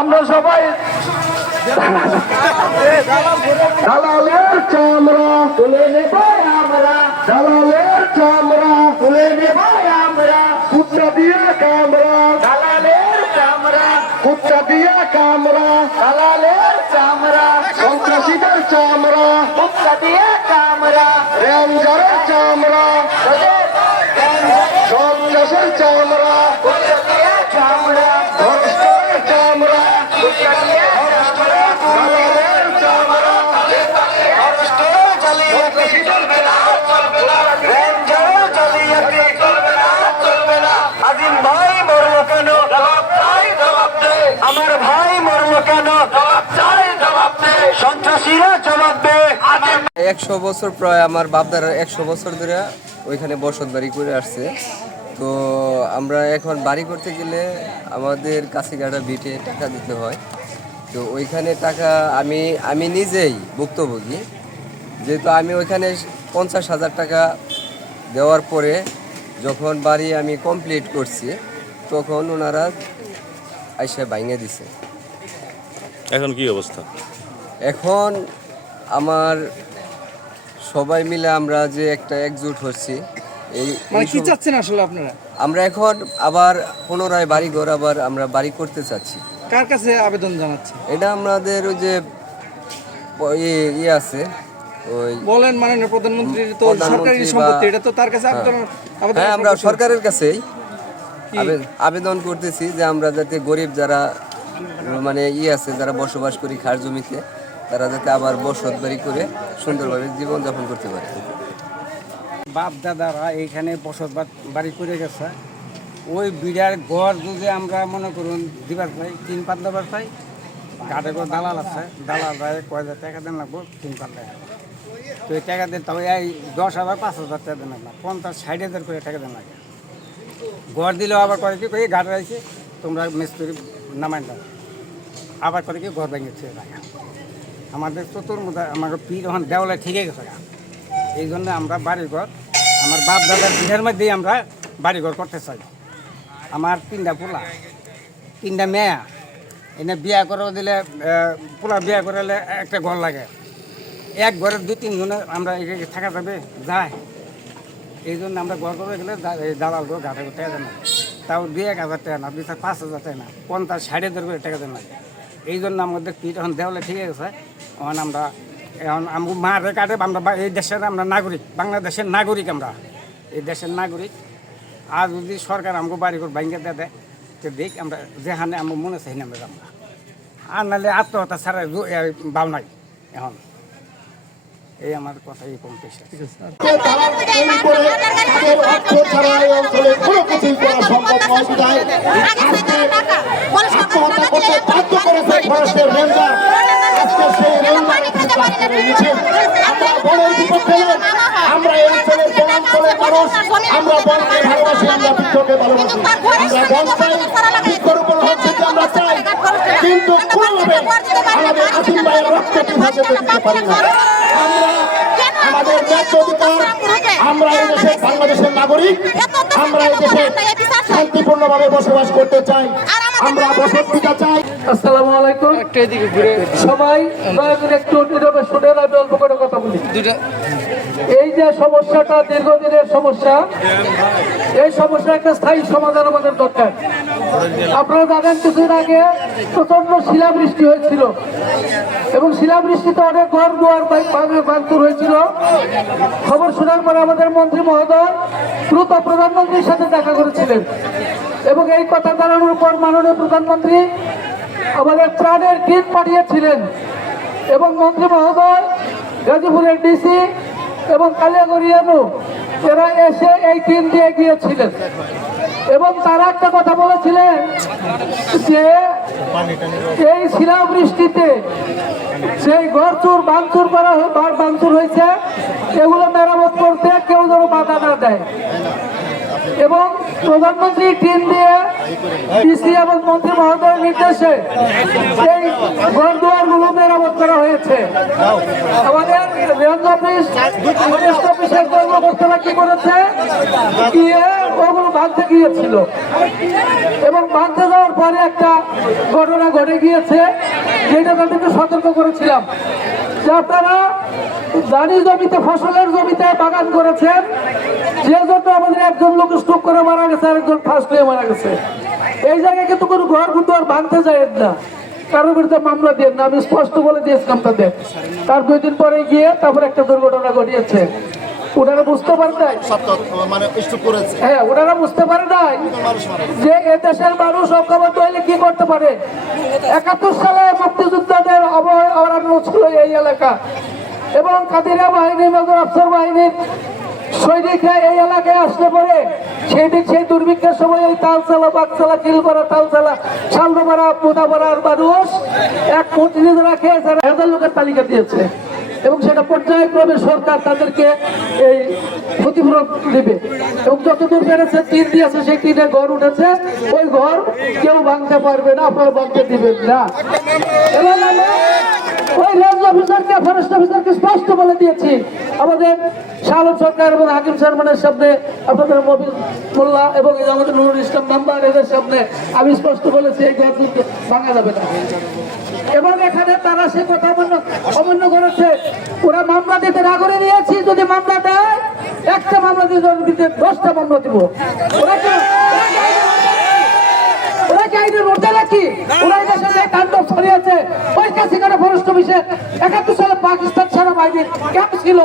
আমরা সবাই দালালের চামড়া তুলে নেব আমরা, দালালের চামড়া তুলে নেব আমরা, কুত্তা দিয়ে কামড়া দালালের চামড়া, কুত্তা দিয়ে কামড়া দালালের চামড়া, সন্ত্রাসীদের চামড়া কুত্তা দিয়ে কামড়া, রেঞ্জারের চামড়া সন্ত্রাসের চামড়া কুত্তা দিয়ে চামড়া, ধর্ষণের চামড়া কুত্তা দিয়ে দালালের চামড়া চলবে না, চলবে না, রেঞ্জারের জালিয়াতি চলবে না, চলবে না। আজিম ভাই মরলো কেন? জবাব চাই, জবাব দে। আমার ভাই মরলো কেন? জবাব চাই, জবাব দে। সন্ত্রাসীরা জবাব দে। 100 বছর প্রায় আমার বাপদারা 100 বছর ধরে ওইখানে বসত বাড়ি করে আসছে। তো আমরা এখন বাড়ি করতে গেলে আমাদের কাছিগাড়া বিটে টাকা দিতে হয়। তো ওইখানে টাকা আমি নিজেই ভুক্তভোগী, যেহেতু আমি ওইখানে 50,000 টাকা দেওয়ার পরে যখন বাড়ি আমি কমপ্লিট করছি তখন ওনারা আইসা ভাঙে দিছে। এখন কি অবস্থা? এখন আমার সবাই মিলে আমরা যে একটা একজোট হচ্ছি, মানে কি চাচ্ছেন আসলে আপনারা? আমরা এখন আবার পুনরায় বাড়িঘর আবার আমরা বাড়ি করতে চাচ্ছি। কার কাছে আবেদন জানাচ্ছেন? এটা আমাদের ওই যে ইয়ে আছে, ওই বলেন মাননীয় প্রধানমন্ত্রীর তো সরকারি সম্পত্তি, এটা তো তার কাছে আবেদন। হ্যাঁ, আমরা সরকারের কাছেই আবেদন করতেছি যে আমরা যাতে গরিব যারা মানে আছে যারা বসবাস করি খাস জমিতে, তারা যাতে আবার বসত বাড়ি করে সুন্দরভাবে জীবনযাপন করতে পারে। বাপ দাদারা এইখানে বসত বাড়ি করে গেছে, ওই বিড়ার ঘর যদি আমরা মনে করুন দিবার পাই 3-5 দেবার পাই, গাড়ি করে দালাল আছে, দালাল রায় কয় হাজার টাকা দেন লাগবো 3-5 টাকা। তো এই টাকা দেন তবে এই 10,000 5,000 টাকা দেন লাগবে, 50-60,000 করে টাকা দেন লাগে। ঘর দিলেও আবার করে কি এই গাড়ি আছে তোমরা মিস্ত্রি নামাই দাও, আবার করে কি ঘর ভেঙেছে টাকা। আমাদের চতুর্মুখা আমাকে পীর ওখানে দেওয়ালে ঠিকই গেছে। এই জন্য আমরা বাড়িঘর আমার বাপ দাদার দিনের মধ্যেই আমরা বাড়িঘর করতে চাই। আমার 3টা পোলা 3টা মেয়া, এনে বিয়া করে দিলে পোলা বিয়া করালে একটা ঘর লাগে, এক ঘরের 2-3 জনে আমরা থাকা যাবে যায়। এই জন্য আমরা ঘর করে গেলে দালাল ঘর ঘাটে টাকা দেন না, তাও 2-1,000 টাকা না, 5,000 টাকা না, 50-60,000 করে টাকা দেন লাগে। এই জন্য আমাদের পিঠ এখন দেওয়ালে ঠিক আছে। এখন আমরা এখন আমরা মারে কাটে আমরা এই দেশের আমরা নাগরিক, বাংলাদেশের নাগরিক, আমরা এই দেশের নাগরিক। আর যদি সরকার আমাকে বাড়ি করে ভাঙ্গে দেয় তো দেখ আমরা যেখানে আমার মনে চাই না আমরা যাবো, আর নাহলে আত্মহত্যা ছাড়া বাউ নাই। এখন এই আমার কথা এই কমতেছে। আমরা এই অঞ্চলের বনাঞ্চলের মানুষ, আমরা বনকে ভালোবাসি, আমরা বৃক্ষকে ভালোবাসি, আমরা বন চাই, বৃক্ষরোপণ হচ্ছে যে আমরা চাই, কিন্তু কোনোভাবে আমাদের আসিম ভাইয়ের রক্তকে ভাসতে দিতে পারি না। আমরা আমাদের ন্যায্য অধিকার, আমরা এই দেশের বাংলাদেশের নাগরিক, আমরা এই দেশে শান্তিপূর্ণভাবে বসবাস করতে চাই, আমরা বসত দিতে চাই। আসসালামু আলাইকুম। সবাই দয়া করে একটু নীরবে শুনে আমি অল্প করে কথা বলি। এই যে সমস্যাটা দীর্ঘদিনের সমস্যা, এই সমস্যা একটা স্থায়ী সমাধান আমাদের দরকার। আপনারা জানেন কিছুদিন আগে প্রচন্ড শিলাবৃষ্টি হয়েছিল এবং শিলাবৃষ্টিতে অনেক ঘর দুয়ার ভাঙচুর হয়েছিল। খবর শোনার পরে আমাদের মন্ত্রী মহোদয় দ্রুত প্রধানমন্ত্রীর সাথে দেখা করেছিলেন এবং এই কথা জানানোর পর মাননীয় প্রধানমন্ত্রী আমাদের ত্রাণের কিট পাঠিয়েছিলেন এবং মন্ত্রী মহোদয়, গাজীপুরের ডিসি এবং কালিয়াগড়িয়ানু এরা এসে এই কিট দিয়ে গিয়েছিলেন এবং তারা একটা কথা বলেছিলেন যে এই শিলাবৃষ্টিতে সেই ঘরচুর ভাঙচুর হয়েছে, এগুলো মেরামত করতে কেউ যেন বাধা না দেয় এবং প্রধানমন্ত্রী টিম দিয়ে ডিসি এবং মন্ত্রী মহোদয়ের নির্দেশে এই ঘর দুয়ারগুলো মেরামত করা হয়েছে। আমাদের রেঞ্জ অফিস ফরেস্ট অফিসের কর্মকর্তারা কি করেছে, গিয়ে ওগুলো বাঁধতে গিয়েছিল এবং বাঁধতে যাওয়ার পরে একটা ঘটনা ঘটে গিয়েছে, যেটা তাদেরকে সতর্ক করেছিলাম যে আপনারা দানি জমিতে, ফসলের জমিতে বাগান করেছেন, যে জন্য আমাদের একজন লোক স্ট্রোক করে মারা গেছে, আরেকজন ফার্স্ট হয়ে মারা গেছে। এই জায়গায় কিন্তু কোনো ঘর কিন্তু আর ভাঙতে যায় না, কারোর বিরুদ্ধে মামলা দিয়ে না, আমি স্পষ্ট বলে দিয়েছিলাম তাদের। তার 2 দিন পরে গিয়ে তারপর একটা দুর্ঘটনা ঘটিয়েছে। ওনারা বুঝতে পারে নাই, হ্যাঁ ওনারা বুঝতে পারে নাই যে এ দেশের মানুষ ঐক্যবদ্ধ হলে কি করতে পারে। 71 সালে মুক্তিযোদ্ধাদের অবরান্ন ছিল এই এলাকা এবং কাদিরা বাহিনী, মেজর আফসার বাহিনীর সৈনিকরা এই এলাকায় আসলে পরে সেই দুর্ভিক্ষের সময় এই তালচালা, বাগচালা, কিলপাড়া, তালচালা, শালদোপাড়া, পোদাপাড়ার মানুষ এক কোটি নিজেরা খেয়েছে, 1000 লোকের তালিকা দিয়েছে এবং সেটা পর্যায়ক্রমে সরকার তাদেরকে এই ক্ষতিপূরণ দেবে এবং যতদূর পেরেছে টিন দিয়েছে, সেই টিনের ঘর উঠেছে, ওই ঘর কেউ ভাঙতে পারবে না, আপনারা ভাঙতে দিবেন না। এবং ওই রেঞ্জ অফিসারকে, ফরেস্ট অফিসারকে স্পষ্ট বলে দিয়েছি, আমাদের শালম সরকার এবং হাকিম চেয়ারম্যানের সামনে, আপনাদের মবিল মোল্লা এবং আমাদের নুরুল ইসলাম মেম্বার, এদের সামনে আমি স্পষ্ট বলেছি এই ঘর ভাঙা যাবে না। এবং এখানে তারা সে কথা অমান্য করেছে। ওরা মামলা দিতে না করে দিয়েছি, যদি মামলা দেয় একটা মামলা দিতে 10টা মামলা দিব। ওরা কি আইনের মধ্যে নাকি? ওরা এই দেশে যে তাণ্ডব ছড়িয়েছে, ওই কাছিকাটা ফরেস্ট অফিসে 71 সালে পাকিস্তান সেনাবাহিনীর ক্যাম্প ছিল,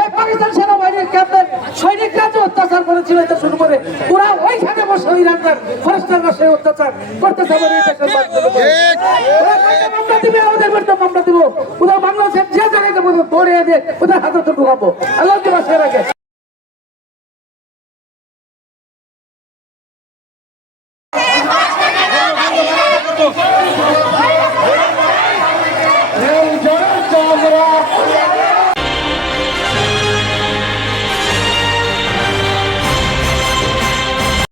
এই পাকিস্তান সেনাবাহিনীর ক্যাম্পের সৈনিকরা যে অত্যাচার করেছিল এটা শুরু করে, ওরা ওইখানে বসে ইরানদের ফরেস্টাররা সেই অত্যাচার করতেছে। মামলা দিবে, আমাদের বিরুদ্ধে মামলা দিব, ওদের বাংলাদেশের যে জায়গায় ধরিয়ে দিয়ে ওদের হাতে তো ঢুকাবো। আল্লাহ বাঁচিয়ে রাখে।